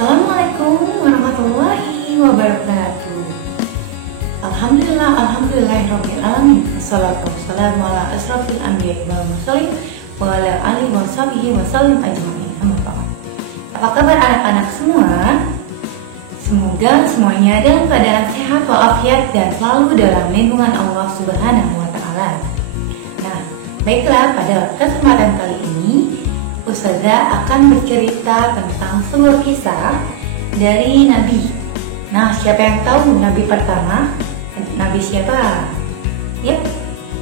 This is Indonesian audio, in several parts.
Assalamualaikum warahmatullahi wabarakatuh. Alhamdulillahirabbil alamin. Wassalatu wassalamu ala asrofil anbiya'i wal mursalin wa ala alihi washabihi wasallam ajmain. Amma ba'd. Apa kabar anak-anak semua? Semoga semuanya dalam keadaan sehat walafiat dan selalu dalam lindungan Allah Subhanahu wa taala. Nah, baiklah, pada kesempatan kali ini Ustazah akan bercerita tentang sebuah kisah dari Nabi. Nah, siapa yang tahu Nabi pertama? Nabi siapa? Yap,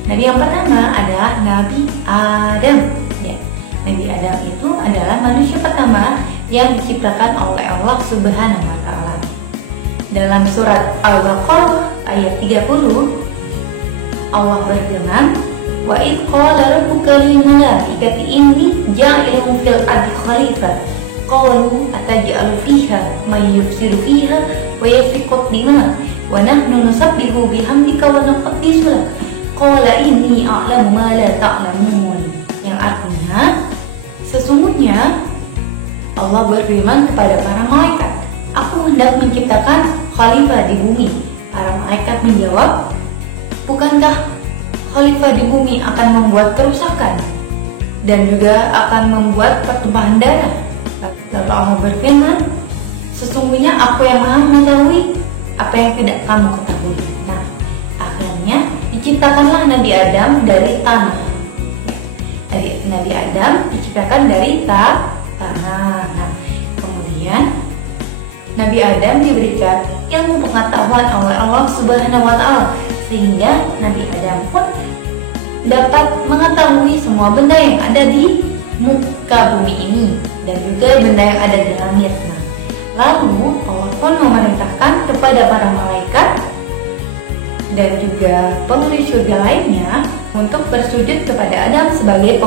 Nabi yang pertama adalah Nabi Adam. Ya, Nabi Adam itu adalah manusia pertama yang diciptakan oleh Allah Subhanahu wa taala. Dalam surat Al-Baqarah ayat 30, Allah berfirman, wa id qala rabbuka lil malaikati inni ja'ilun fil ardi khalifah qalu ataj'alu fiha may yufsidu fiha wa yasfiku dima wa nahnu nusabbihu bihamdika wa nuqaddisu lak qala inni a'lamu ma la ta'lamun. Yang artinya, sesungguhnya Allah berfirman kepada para malaikat, aku hendak menciptakan khalifah di bumi. Para malaikat menjawab, bukankah khalifah di bumi akan membuat kerusakan dan juga akan membuat pertumpahan darah? Lalu Allah berfirman, sesungguhnya aku yang maha mengetahui apa yang tidak kamu ketahui. Nah, akhirnya diciptakanlah Nabi Adam dari tanah. Nabi Adam diciptakan dari tanah. Nah, kemudian Nabi Adam diberikan ilmu pengetahuan oleh Allah Subhanahu wa taala, sehingga Nabi Adam pun dapat mengetahui semua benda yang ada di muka bumi ini dan juga benda yang ada di langit. Nah, lalu Allah pun memerintahkan kepada para malaikat dan juga penghuni surga lainnya untuk bersujud kepada Adam sebagai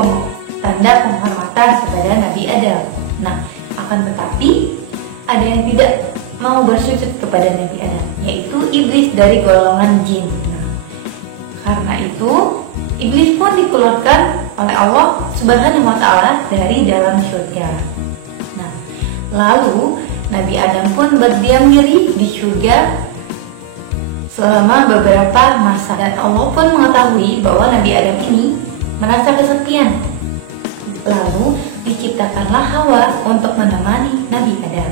tanda penghormatan kepada Nabi Adam. Nah, akan tetapi ada yang tidak mau bersujud kepada Nabi Adam, yaitu iblis dari golongan jin. Karena itu, iblis pun dikeluarkan oleh Allah Subhanahu wa taala dari dalam surga. Nah, lalu Nabi Adam pun berdiam diri di surga selama beberapa masa, dan Allah pun mengetahui bahwa Nabi Adam ini merasa kesepian. Lalu diciptakanlah Hawa untuk menemani Nabi Adam.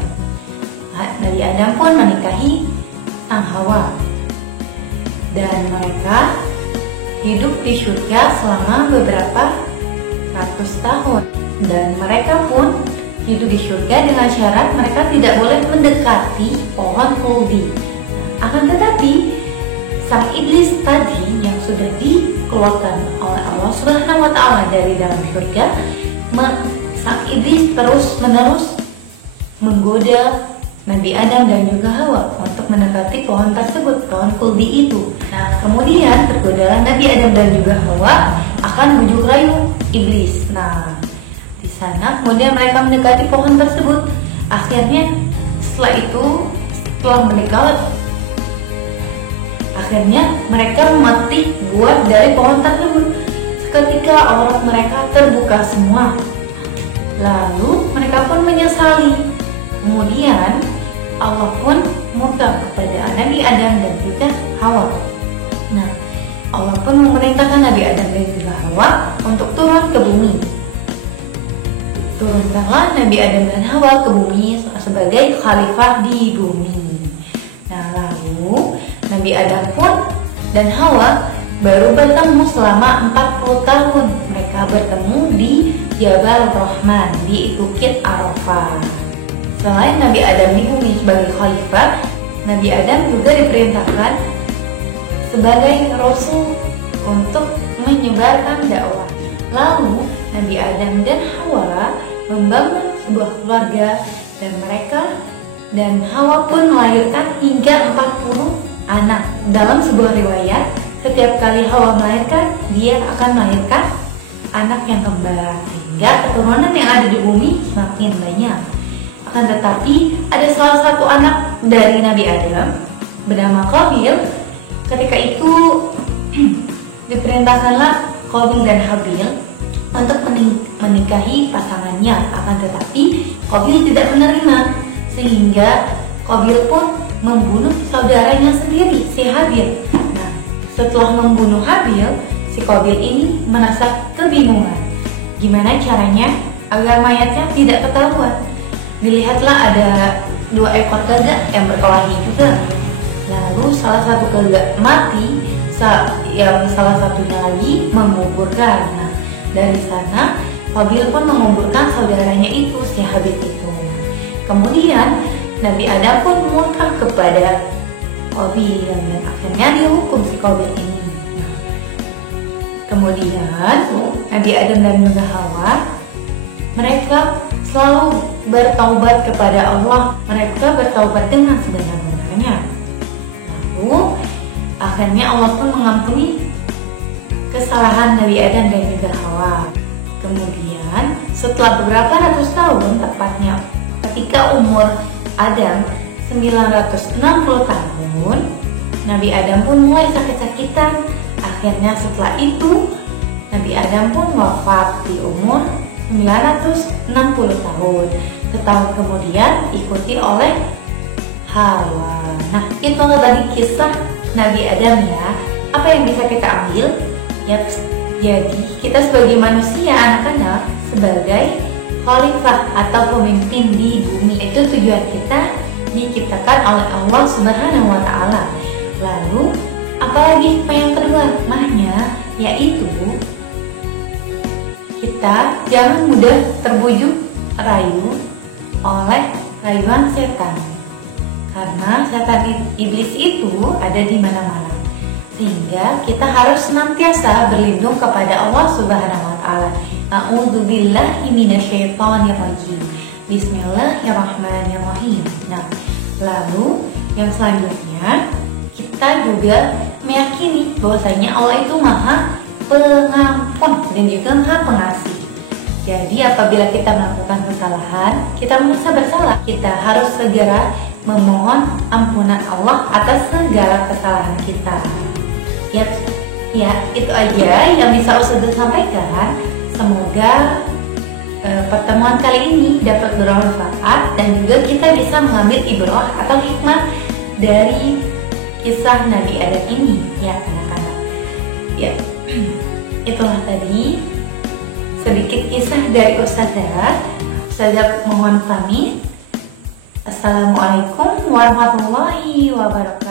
Nabi Adam pun menikahi sang Hawa dan mereka hidup di surga selama beberapa ratus tahun, dan mereka pun hidup di surga dengan syarat mereka tidak boleh mendekati pohon khuldi. Akan tetapi sang iblis tadi yang sudah dikeluarkan oleh Allah Subhanahu wa taala dari dalam surga, sang iblis terus-menerus menggoda Nabi Adam dan juga Hawa untuk mendekati pohon tersebut, pohon khuldi itu. Nah, kemudian tergodalah Nabi Adam dan juga Hawa akan bujuk rayu iblis. Nah, di sana kemudian mereka mendekati pohon tersebut. Akhirnya setelah menikah, akhirnya mereka memetik buah dari pohon tersebut. Seketika aurat mereka terbuka semua. Lalu mereka pun menyesali. Kemudian Allah pun murka kepada Nabi Adam dan juga Hawa. Nah, Allah pun memerintahkan Nabi Adam dan juga Hawa untuk turun ke bumi. Turunkanlah Nabi Adam dan Hawa ke bumi sebagai khalifah di bumi. Nah, lalu Nabi Adam pun dan Hawa baru bertemu selama 40 tahun. Mereka bertemu di Jabal Rahman, di Bukit Arafah. Selain Nabi Adam di bumi sebagai khalifah, Nabi Adam juga diperintahkan sebagai rasul untuk menyebarkan dakwah. Lalu Nabi Adam dan Hawa membangun sebuah keluarga, dan mereka dan Hawa pun melahirkan hingga 40 anak. Dalam sebuah riwayat, setiap kali Hawa melahirkan, dia akan melahirkan anak yang kembar, sehingga keturunan yang ada di bumi semakin banyak. Akan tetapi ada salah satu anak dari Nabi Adam bernama Qabil. Ketika itu diperintahkanlah Qabil dan Habil untuk menikahi pasangannya. Akan tetapi Qabil tidak menerima. sehingga Qabil pun membunuh saudaranya sendiri, si Habil. Nah, setelah membunuh Habil, si Qabil ini merasa kebingungan. Gimana caranya agar mayatnya tidak ketahuan? Dilihatlah ada 2 ekor gagak yang berkelahi juga. Lalu salah satu gagak mati, yang salah satunya lagi menguburkan. Nah, dari sana Qabil pun menguburkan saudaranya itu, si Habil itu. Kemudian Nabi Adam pun murka kepada Qabil dan akhirnya dihukum si Qabil ini. Nah, kemudian Nabi Adam dan juga Hawa, mereka selalu bertaubat kepada Allah. Mereka bertaubat dengan sebenar-benarnya. Lalu akhirnya Allah pun mengampuni kesalahan Nabi Adam dan juga Hawa. Kemudian setelah beberapa ratus tahun, tepatnya ketika umur Adam 960 tahun, Nabi Adam pun mulai sakit-sakitan. Akhirnya setelah itu Nabi Adam pun wafat di umur 960 tahun. Setahun kemudian diikuti oleh Hawa. Nah, itu tadi kisah Nabi Adam ya. Apa yang bisa kita ambil? Ya, jadi kita sebagai manusia, anak-anak, sebagai khalifah atau pemimpin di bumi, itu tujuan kita diciptakan oleh Allah Subhanahu wa Ta'ala. Lalu, apalagi yang kedua hikmahnya, yaitu kita jangan mudah terbujuk rayu oleh rayuan setan, karena setan iblis itu ada di mana-mana, sehingga kita harus senantiasa berlindung kepada Allah Subhanahu wa Ta'ala. A'udzubillahi minasyaitonirrajim. Bismillahirrahmanirrahim. Nah, lalu yang selanjutnya kita juga meyakini bahwasanya Allah itu Maha Pengampun dan juga Maha Pengasih. Jadi apabila kita melakukan kesalahan, kita merasa bersalah, kita harus segera memohon ampunan Allah atas segala kesalahan kita. Ya, itu aja yang bisa Ustazah sampaikan. Semoga pertemuan kali ini dapat bermanfaat dan juga kita bisa mengambil ibrah atau hikmah dari kisah Nabi Adam ini, ya anak-anak. Ya, itulah tadi sedikit kisah dari Ustazah. Ustazah mohon pamit. Assalamualaikum warahmatullahi wabarakatuh.